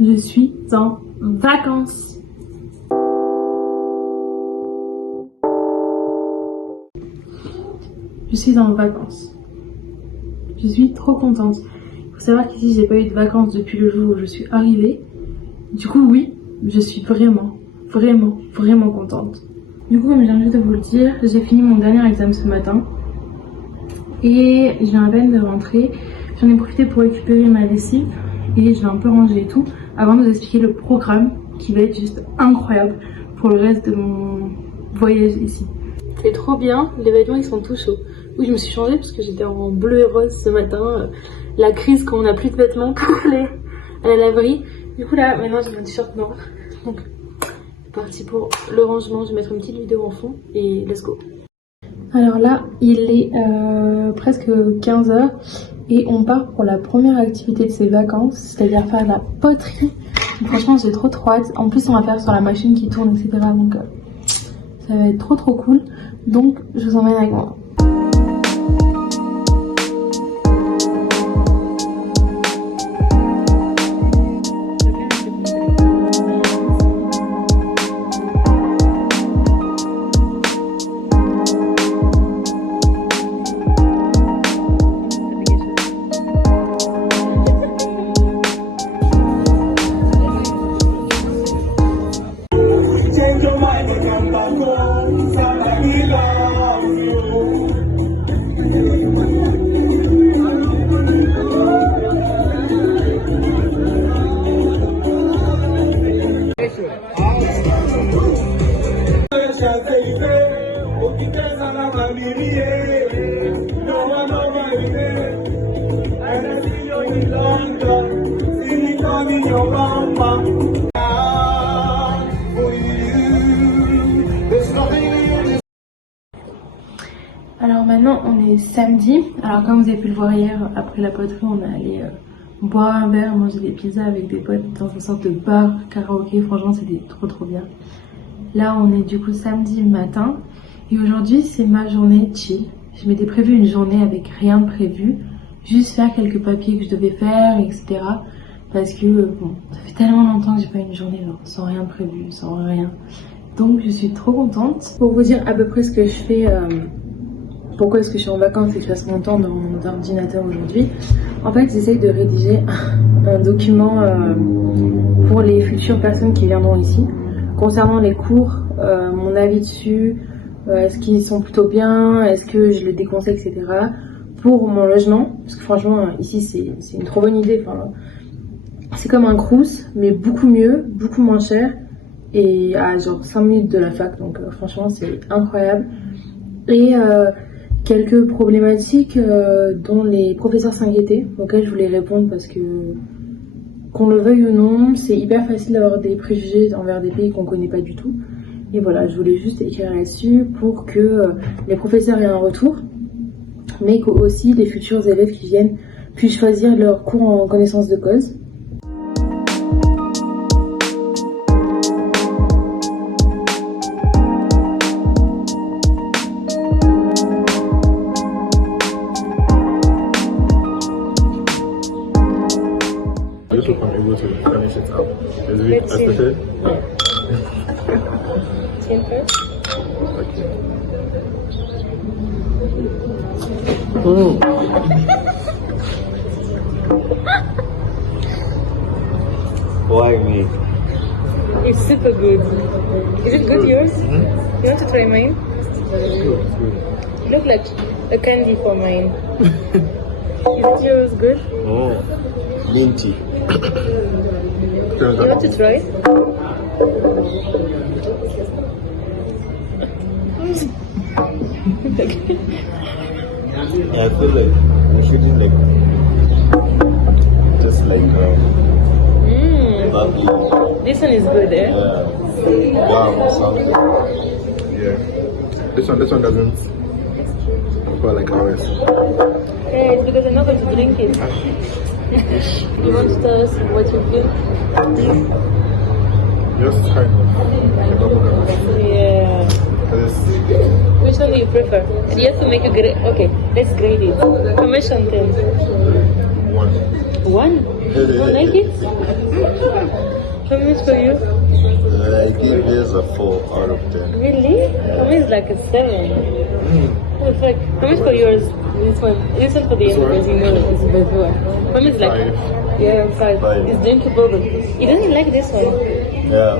Je suis en vacances. Je suis en vacances. Je suis trop contente. Il faut savoir qu'ici j'ai pas eu de vacances depuis le jour où je suis arrivée. Du coup oui, je suis vraiment contente. Du coup comme je viens juste de vous le dire, j'ai fini mon dernier examen ce matin. Et je viens à peine de rentrer. J'en ai profité pour récupérer ma lessive. Et je l'ai un peu rangé et tout. Avant de vous expliquer le programme qui va être juste incroyable pour le reste de mon voyage ici. C'est trop bien, les vêtements ils sont tout chauds. Oui, je me suis changée parce que j'étais en bleu et rose ce matin. La crise quand on n'a plus de vêtements pour aller à la laverie. Du coup là, maintenant j'ai mon t-shirt noir. Donc c'est parti pour le rangement. Je vais mettre une petite vidéo en fond et let's go. Alors là, il est presque 15h et on part pour la première activité de ces vacances, c'est-à-dire faire de la poterie. Franchement, j'ai trop hâte. En plus, on va faire sur la machine qui tourne, etc. Donc ça va être trop cool. Donc, je vous emmène avec moi. Alors maintenant on est samedi. Alors comme vous avez pu le voir hier, après la poterie on est allé boire un verre, manger des pizzas avec des potes dans une sorte de bar karaoké. Franchement c'était trop bien. Là on est du coup samedi matin et aujourd'hui c'est ma journée chill. Je m'étais prévu une journée avec rien de prévu, juste faire quelques papiers que je devais faire, etc. Parce que bon, ça fait tellement longtemps que j'ai pas une journée genre, sans rien de prévu, sans rien. Donc je suis trop contente. Pour vous dire à peu près ce que je fais, pourquoi est-ce que je suis en vacances et que je passe mon temps dans mon ordinateur aujourd'hui. En fait j'essaye de rédiger un document pour les futures personnes qui viendront ici. Concernant les cours, mon avis dessus, est-ce qu'ils sont plutôt bien, est-ce que je le déconseille, etc. Pour mon logement, parce que franchement ici c'est une trop bonne idée. Enfin, c'est comme un Crous, mais beaucoup mieux, beaucoup moins cher et à genre 5 minutes de la fac, donc franchement c'est incroyable. Et quelques problématiques dont les professeurs s'inquiétaient, auxquelles je voulais répondre parce que, qu'on le veuille ou non, c'est hyper facile d'avoir des préjugés envers des pays qu'on connaît pas du tout. Et voilà, je voulais juste écrire là-dessus pour que les professeurs aient un retour, mais qu'aussi les futurs élèves qui viennent puissent choisir leur cours en connaissance de cause. If I'm able to finish it up. Is it especially? 10 first? Okay. Why me? It's super good. Is it good yours? Mm-hmm. You want to try mine? Good. You look like a candy for mine. Is it yours good? Oh, minty. You want to try? Yeah, I feel like we shouldn't like just like bubbly. This one is good, eh? Gum or something. Yeah. This one doesn't feel like ours. Yeah, it's because I'm not going to drink it. You want to tell us what you feel? Just kind of bubblegum. Yeah. Which one do you prefer? And you have to make a grade. Okay, let's grade it. Combien on 10? 1. 1? You don't like it? How much for you? I give this a 4 out of 10. Really? For me it's like a 7. It's like, how much for yours? This one for the end because you know that it's before. For me it's like, 5. yeah, 5. 5. It's drinkable, but you don't like this one. Yeah.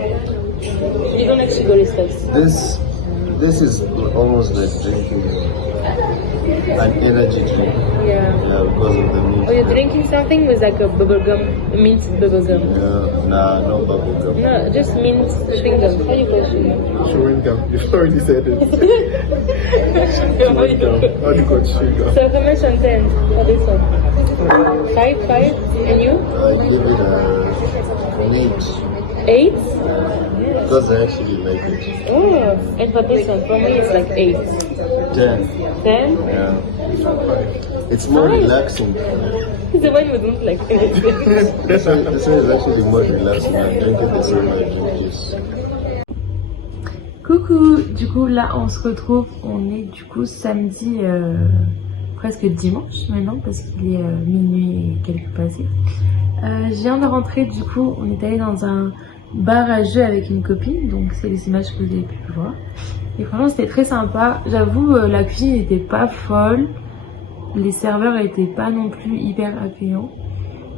You don't like sugary stuff. This is almost like drinking an energy drink. Yeah. Yeah, because of the mint. Or you're drinking something with like a bubble gum, mint bubble gum. Yeah, nah, no bubble gum. No, just mint chewing gum. How do you call chewing gum? Chewing gum. You've already said it. Chewing gum. How do you call chewing gum? So how much on 10 for this one? 5, and you? I give it an 8. 8? Because I actually like it. Oh, and for this one, for me it's like 8. 10. 10? Yeah. It's more relaxing. It's the one you don't like anything. This one is actually more relaxing. I drink it the same way I drink this. Coucou, du coup là on se retrouve, on est du coup samedi, presque dimanche maintenant parce qu'il est minuit et quelques passés. Je viens de rentrer, du coup on est allé dans un bar à jeux avec une copine, donc c'est les images que vous avez pu voir. Et franchement c'était très sympa, j'avoue la cuisine n'était pas folle, les serveurs étaient pas non plus hyper accueillants,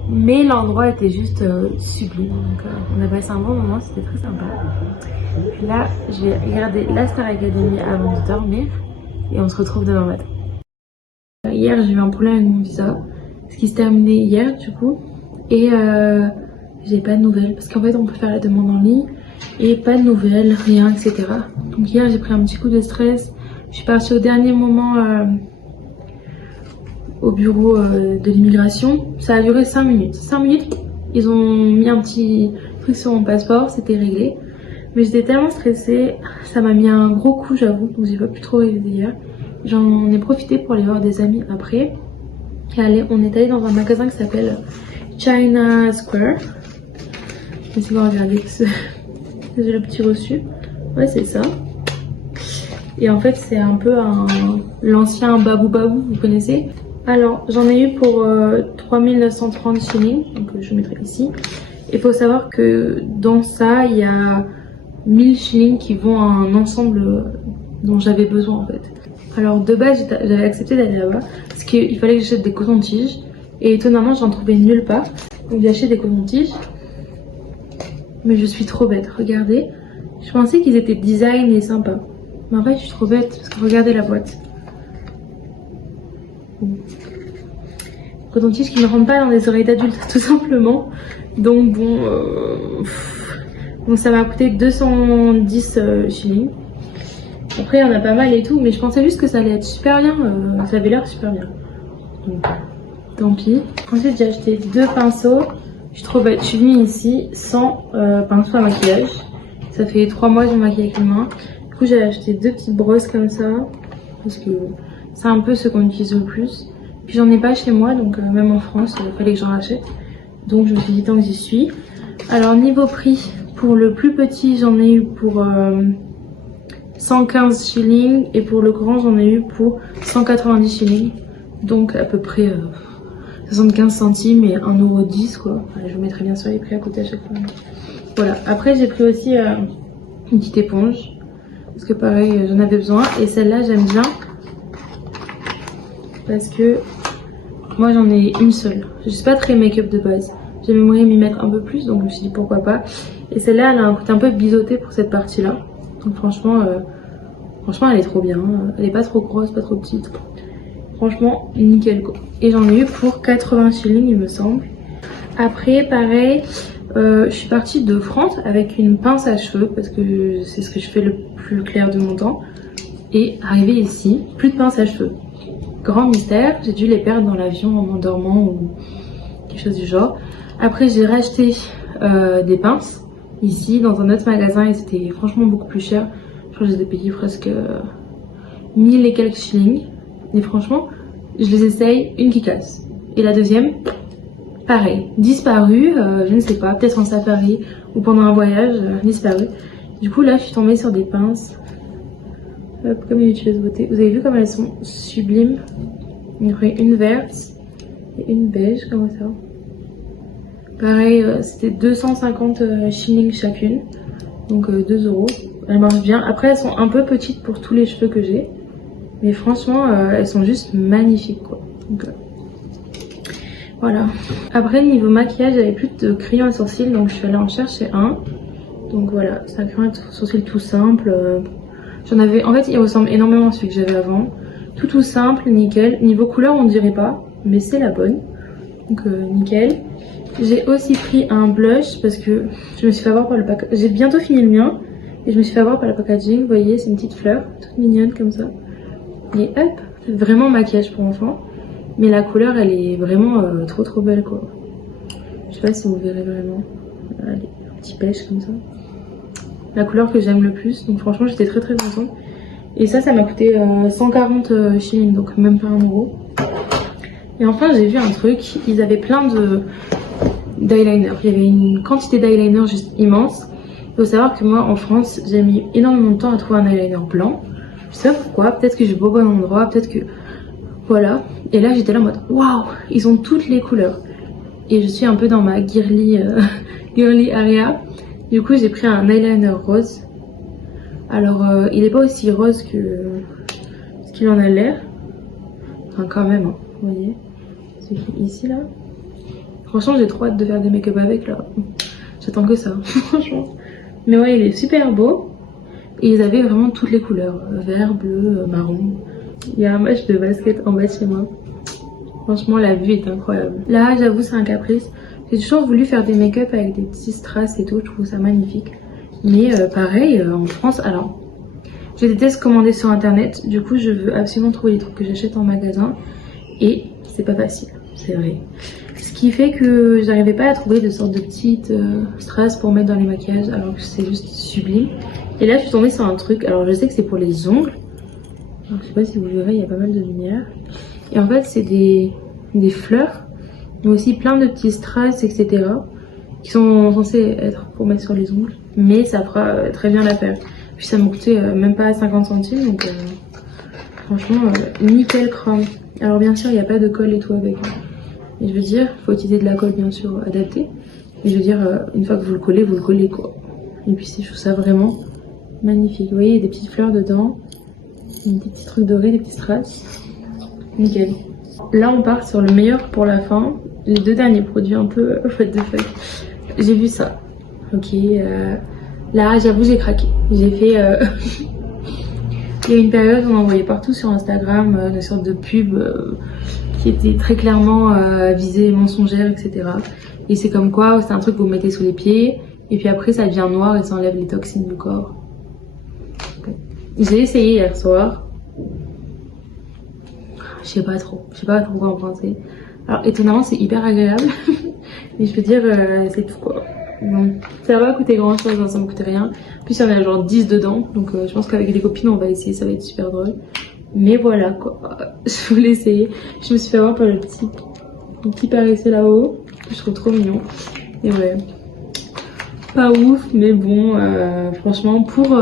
mais l'endroit était juste sublime, donc on a passé un bon moment, c'était très sympa. Puis là je vais regarder la Star Academy avant de dormir et on se retrouve demain matin. Hier j'ai eu un problème avec mon visa, ce qui se terminait hier du coup, et j'ai pas de nouvelles parce qu'en fait on peut faire la demande en ligne et pas de nouvelles, rien, etc. Donc hier j'ai pris un petit coup de stress, je suis partie au dernier moment au bureau de l'immigration, ça a duré 5 minutes. 5 minutes, ils ont mis un petit truc sur mon passeport, c'était réglé. Mais j'étais tellement stressée, ça m'a mis un gros coup j'avoue, donc j'ai pas pu trop réviser hier. J'en ai profité pour aller voir des amis après. Et on est allé dans un magasin qui s'appelle China Square. Je vais regarder j'ai le petit reçu. Ouais c'est ça. Et en fait c'est un peu l'ancien Babou Babou, vous connaissez. Alors j'en ai eu pour 3930 shillings, donc je mettrai ici. Il faut savoir que dans ça il y a 1000 shillings qui vont à un ensemble dont j'avais besoin en fait. Alors de base j'avais accepté d'aller là-bas parce qu'il fallait que j'achète des cotons-tiges et étonnamment j'en trouvais nulle part. Donc j'ai acheté des cotons-tiges. Mais je suis trop bête, regardez. Je pensais qu'ils étaient design et sympas. Mais en fait je suis trop bête parce que regardez la boîte. Coton-tige qui ne rentre pas dans les oreilles d'adultes tout simplement. Donc bon, ça m'a coûté 210 shillings. Après il y en a pas mal et tout, mais je pensais juste que ça allait être super bien, ça avait l'air super bien. Donc tant pis. Ensuite j'ai acheté 2 pinceaux. Je suis trop bête, je suis venue ici sans pinceau à maquillage. Ça fait 3 mois que je me maquille avec les mains. Du coup j'ai acheté 2 petites brosses comme ça, parce que c'est un peu ce qu'on utilise le plus. Puis j'en ai pas chez moi, donc même en France il fallait que j'en rachète. Donc je me suis dit tant que j'y suis. Alors niveau prix, pour le plus petit j'en ai eu pour 115 shillings et pour le grand j'en ai eu pour 190 shillings. Donc à peu près 75 centimes et 1,10 € quoi. Je vous mettrai bien sûr les prix à côté à chaque fois. Voilà, après j'ai pris aussi une petite éponge. Parce que pareil j'en avais besoin. Et celle-là j'aime bien. Parce que moi j'en ai une seule. Je suis pas très make-up de base. J'aimerais m'y mettre un peu plus donc je me suis dit pourquoi pas. Et celle-là elle a un côté un peu biseauté pour cette partie là. Donc franchement elle est trop bien. Elle est pas trop grosse, pas trop petite. Franchement nickel quoi. Et j'en ai eu pour 80 shillings il me semble. Après pareil je suis partie de France avec une pince à cheveux parce que c'est ce que je fais le plus clair de mon temps. Et arrivé ici, plus de pince à cheveux. Grand mystère, j'ai dû les perdre dans l'avion en m'endormant ou quelque chose du genre. Après j'ai racheté des pinces ici dans un autre magasin et c'était franchement beaucoup plus cher. Je crois que je les ai payés presque 1000 et quelques shillings. Et franchement je les essaye, une qui casse. Et la deuxième, pareil, disparue, je ne sais pas, peut-être en safari ou pendant un voyage, disparue. Du coup là je suis tombée sur des pinces. Hop, comme une utile beauté. Vous avez vu comme elles sont sublimes. Une verte et une beige comme ça. Pareil, c'était 250 shillings chacune. Donc 2 euros. Elles marchent bien. Après, elles sont un peu petites pour tous les cheveux que j'ai. Mais franchement, elles sont juste magnifiques, quoi. Donc, voilà. Après, niveau maquillage, j'avais plus de crayon à sourcils. Donc je suis allée en chercher un. Donc voilà, c'est un crayon à sourcils tout simple. J'en avais... En fait, il ressemble énormément à celui que j'avais avant. Tout simple, nickel. Niveau couleur, on dirait pas. Mais c'est la bonne. Donc nickel. J'ai aussi pris un blush parce que je me suis fait avoir par le packaging. J'ai bientôt fini le mien et je me suis fait avoir par le packaging. Vous voyez, c'est une petite fleur toute mignonne comme ça. Et hop, c'est vraiment maquillage pour enfants. Mais la couleur, elle est vraiment trop belle, quoi. Je sais pas si vous verrez vraiment. Voilà, les petits pêches comme ça. La couleur que j'aime le plus. Donc franchement, j'étais très contente. Et ça m'a coûté 140 shillings, donc même pas 1 euro. Et enfin, j'ai vu un truc. Ils avaient plein d'eyeliner. Il y avait une quantité d'eyeliner juste immense. Il faut savoir que moi, en France, j'ai mis énormément de temps à trouver un eyeliner blanc. Je sais pas pourquoi. Peut-être que j'ai pas au bon endroit. Peut-être que... Voilà. Et là, j'étais là en mode waouh, ils ont toutes les couleurs. Et je suis un peu dans ma girly area. Du coup, j'ai pris un eyeliner rose. Alors, il est pas aussi rose que ce qu'il en a l'air. Enfin, quand même, hein, vous voyez. Ici, là. Franchement, j'ai trop hâte de faire des make-up avec, là. J'attends que ça, franchement. Mais ouais, il est super beau. Et ils avaient vraiment toutes les couleurs. Vert, bleu, marron. Il y a un match de basket en bas de chez moi. Franchement, la vue est incroyable. Là, j'avoue, c'est un caprice. J'ai toujours voulu faire des make-up avec des petits strass et tout. Je trouve ça magnifique. Mais pareil, en France, alors... Je déteste commander sur internet. Du coup, je veux absolument trouver les trucs que j'achète en magasin. Et c'est pas facile, c'est vrai. Ce qui fait que j'arrivais pas à trouver de sorte de petites strass pour mettre dans les maquillages. Alors que c'est juste sublime. Et là, je suis tombée sur un truc. Alors, je sais que c'est pour les ongles. Donc, je sais pas si vous verrez, il y a pas mal de lumière. Et en fait, c'est des fleurs. Mais aussi plein de petits strass, etc. Qui sont censés être pour mettre sur les ongles. Mais ça fera très bien l'affaire. Puis ça m'a coûté même pas 50 centimes. Donc, franchement, nickel chrome. Alors, bien sûr, il n'y a pas de colle et tout avec. Et je veux dire, il faut utiliser de la colle, bien sûr, adaptée. Mais je veux dire, une fois que vous le collez, quoi. Et puis, je trouve ça vraiment magnifique. Vous voyez, il y a des petites fleurs dedans. Des petits trucs dorés, des petits strass. Nickel. Là, on part sur le meilleur pour la fin. Les 2 derniers produits un peu what the fuck. J'ai vu ça. Ok. Là, j'avoue, j'ai craqué. J'ai fait... Il y a une période où on envoyait partout sur Instagram des sortes de pubs qui étaient très clairement visées mensongères, etc. Et c'est comme quoi, c'est un truc que vous mettez sous les pieds. Et puis après, ça devient noir et ça enlève les toxines du corps. Okay. J'ai essayé hier soir. Je sais pas trop quoi en penser. Alors étonnamment c'est hyper agréable. Mais je peux dire c'est tout quoi. Bon, ça va pas coûter grand chose, hein, ça me coûtait rien. Puis il y en a genre 10 dedans. Donc je pense qu'avec les copines on va essayer, ça va être super drôle. Mais voilà quoi. Je voulais essayer. Je me suis fait avoir par le petit paresseux là-haut. Que je trouve trop mignon. Et ouais. Pas ouf, mais bon, franchement pour...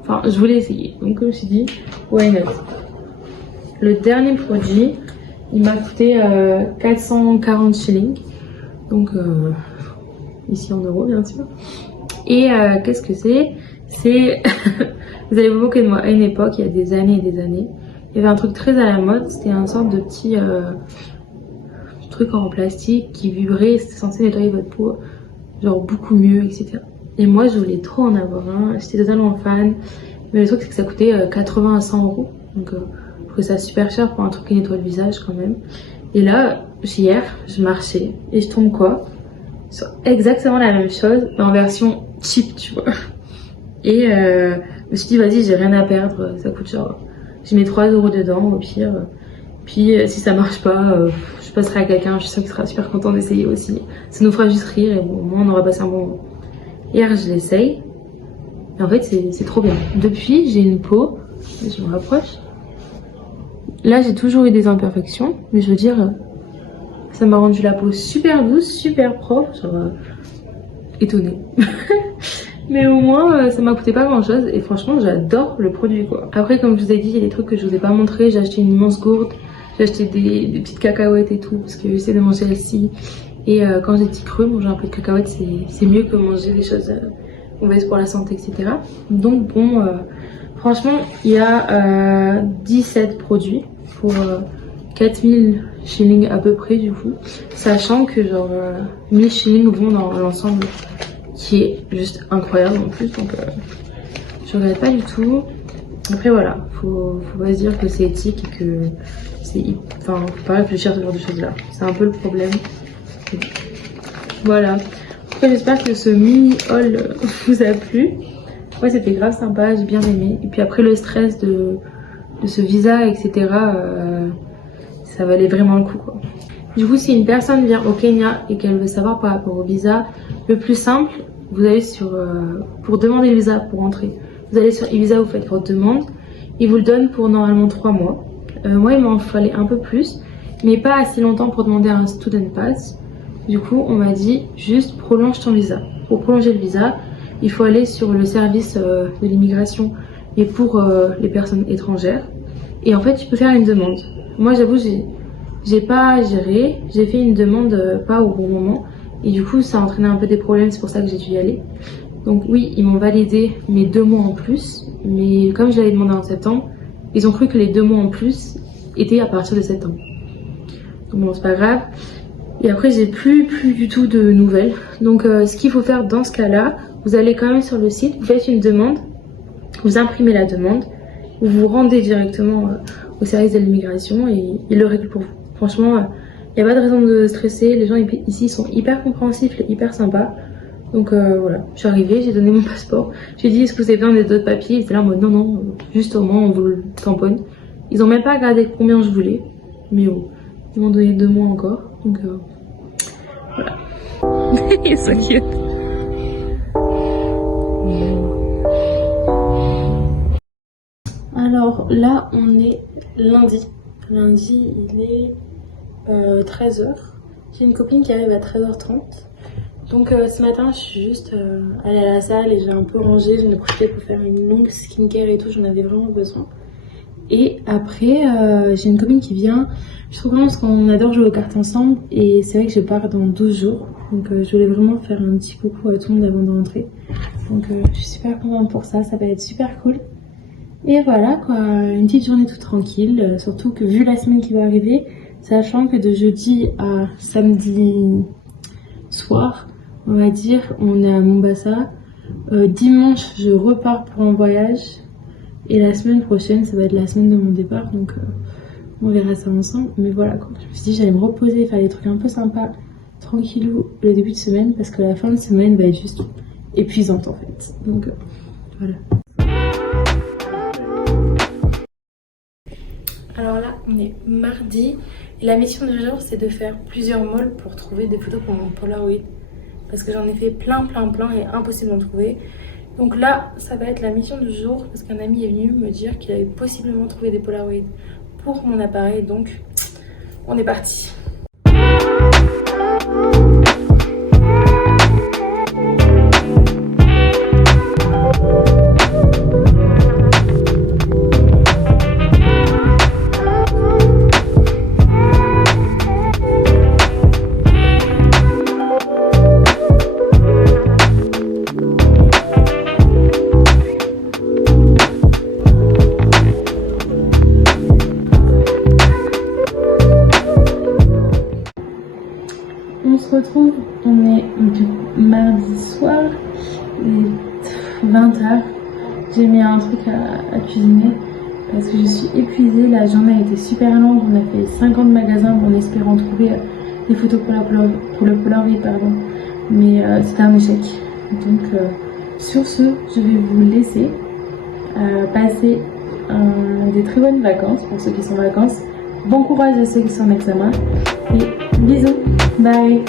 Enfin, je voulais essayer. Donc comme je me suis dit, why not. Le dernier produit, il m'a coûté 440 shillings. Donc, ici en euros, bien sûr. Et qu'est-ce que c'est? C'est... Vous allez vous moquer de moi. À une époque, il y a des années et des années, il y avait un truc très à la mode. C'était un sorte de petit truc en plastique qui vibrait. C'était censé nettoyer votre peau, genre beaucoup mieux, etc. Et moi, je voulais trop en avoir un. J'étais totalement fan. Mais le truc, c'est que ça coûtait 80 à 100 euros. Donc... je trouvais ça super cher pour un truc qui nettoie le visage quand même. Et là, hier, je marchais et je tombe quoi sur exactement la même chose, mais en version cheap, tu vois. Et je me suis dit, vas-y, j'ai rien à perdre, ça coûte genre... Je mets 3 euros dedans, au pire. Puis si ça marche pas, je passerai à quelqu'un, je suis sûre qu'il sera super content d'essayer aussi. Ça nous fera juste rire et bon, au moins on aura passé un bon moment. Hier, je l'essaye. Et en fait, c'est trop bien. Depuis, j'ai une peau, je me rapproche. Là, j'ai toujours eu des imperfections, mais je veux dire, ça m'a rendu la peau super douce, super propre, genre étonnée. Mais au moins, ça m'a coûté pas grand chose et franchement, j'adore le produit quoi. Après, comme je vous ai dit, il y a des trucs que je vous ai pas montré. J'ai acheté une immense gourde, j'ai acheté des petites cacahuètes et tout parce que j'essaie de manger healthy. Et quand j'ai dit creux, manger un peu de cacahuètes c'est mieux que manger des choses mauvaises pour la santé, etc. Donc bon, franchement, il y a 17 produits pour 4000 shillings à peu près du coup, sachant que genre 1000 shillings vont dans l'ensemble, qui est juste incroyable en plus, donc je regrette pas du tout. Après voilà, faut pas se dire que c'est éthique et que c'est... Enfin, faut pas réfléchir à ce genre de choses là, c'est un peu le problème. Voilà, en tout cas j'espère que ce mini haul vous a plu. Ouais, c'était grave sympa, j'ai bien aimé. Et puis après le stress de ce visa, etc., ça valait vraiment le coup quoi. Du coup, si une personne vient au Kenya et qu'elle veut savoir par rapport au visa, le plus simple, vous allez sur... pour demander le visa pour entrer, vous allez sur e-visa, vous faites votre demande. Ils vous le donnent pour normalement 3 mois. Moi, il m'en fallait un peu plus, mais pas assez longtemps pour demander un student pass. Du coup, on m'a dit juste prolonge ton visa. Pour prolonger le visa, il faut aller sur le service de l'immigration et pour les personnes étrangères. Et en fait, tu peux faire une demande. Moi, j'avoue, j'ai pas géré. J'ai fait une demande pas au bon moment. Et du coup, ça a entraîné un peu des problèmes. C'est pour ça que j'ai dû y aller. Donc oui, ils m'ont validé mes 2 mois en plus. Mais comme je l'avais demandé en septembre, ils ont cru que les 2 mois en plus étaient à partir de septembre. Donc bon, c'est pas grave. Et après, j'ai plus du tout de nouvelles. Donc ce qu'il faut faire dans ce cas-là, vous allez quand même sur le site, vous faites une demande, vous imprimez la demande, vous vous rendez directement au service de l'immigration et ils le règlent pour vous. Franchement, il n'y a pas de raison de stresser. Les gens ici sont hyper compréhensifs et hyper sympas. Donc voilà, je suis arrivée, j'ai donné mon passeport. J'ai dit, est-ce que vous avez besoin d'autres papiers? Ils étaient là en mode non, juste au moins on vous le tamponne. Ils ont même pas regardé combien je voulais. Mais bon, ils m'ont donné 2 mois encore. Donc voilà. It's so cute. Alors là, on est lundi. Lundi, il est 13h. J'ai une copine qui arrive à 13h30. Donc ce matin, je suis juste allée à la salle et j'ai un peu rangé. J'en ai profité pour faire une longue skincare et tout. J'en avais vraiment besoin. Et après, j'ai une copine qui vient. Je trouve vraiment parce qu'on adore jouer aux cartes ensemble. Et c'est vrai que je pars dans 12 jours. Donc je voulais vraiment faire un petit coucou à tout le monde avant de rentrer. Donc je suis super contente pour ça. Ça va être super cool. Et voilà quoi, une petite journée toute tranquille. Surtout que vu la semaine qui va arriver, sachant que de jeudi à samedi soir, on va dire, on est à Mombasa. Dimanche, je repars pour un voyage. Et la semaine prochaine, ça va être la semaine de mon départ. Donc, on verra ça ensemble. Mais voilà, quoi. Je me suis dit, j'allais me reposer, faire des trucs un peu sympas, tranquillou, le début de semaine. Parce que la fin de semaine va être juste épuisante, en fait. Donc, voilà. Alors là, on est mardi. Et la mission du jour, c'est de faire plusieurs malls pour trouver des photos pour mon Polaroid. Parce que j'en ai fait plein et impossible d'en trouver. Donc là, ça va être la mission du jour parce qu'un ami est venu me dire qu'il avait possiblement trouvé des Polaroids pour mon appareil. Donc, on est parti. On se retrouve, on est mardi soir, il est 20h. J'ai mis un truc à cuisiner parce que je suis épuisée. La journée a été super longue. On a fait 50 magasins en espérant trouver des photos pour le Polaroid, pardon. Mais c'était un échec. Donc sur ce, je vais vous laisser passer des très bonnes vacances pour ceux qui sont en vacances. Bon courage à ceux qui sont en examen et bisous, bye.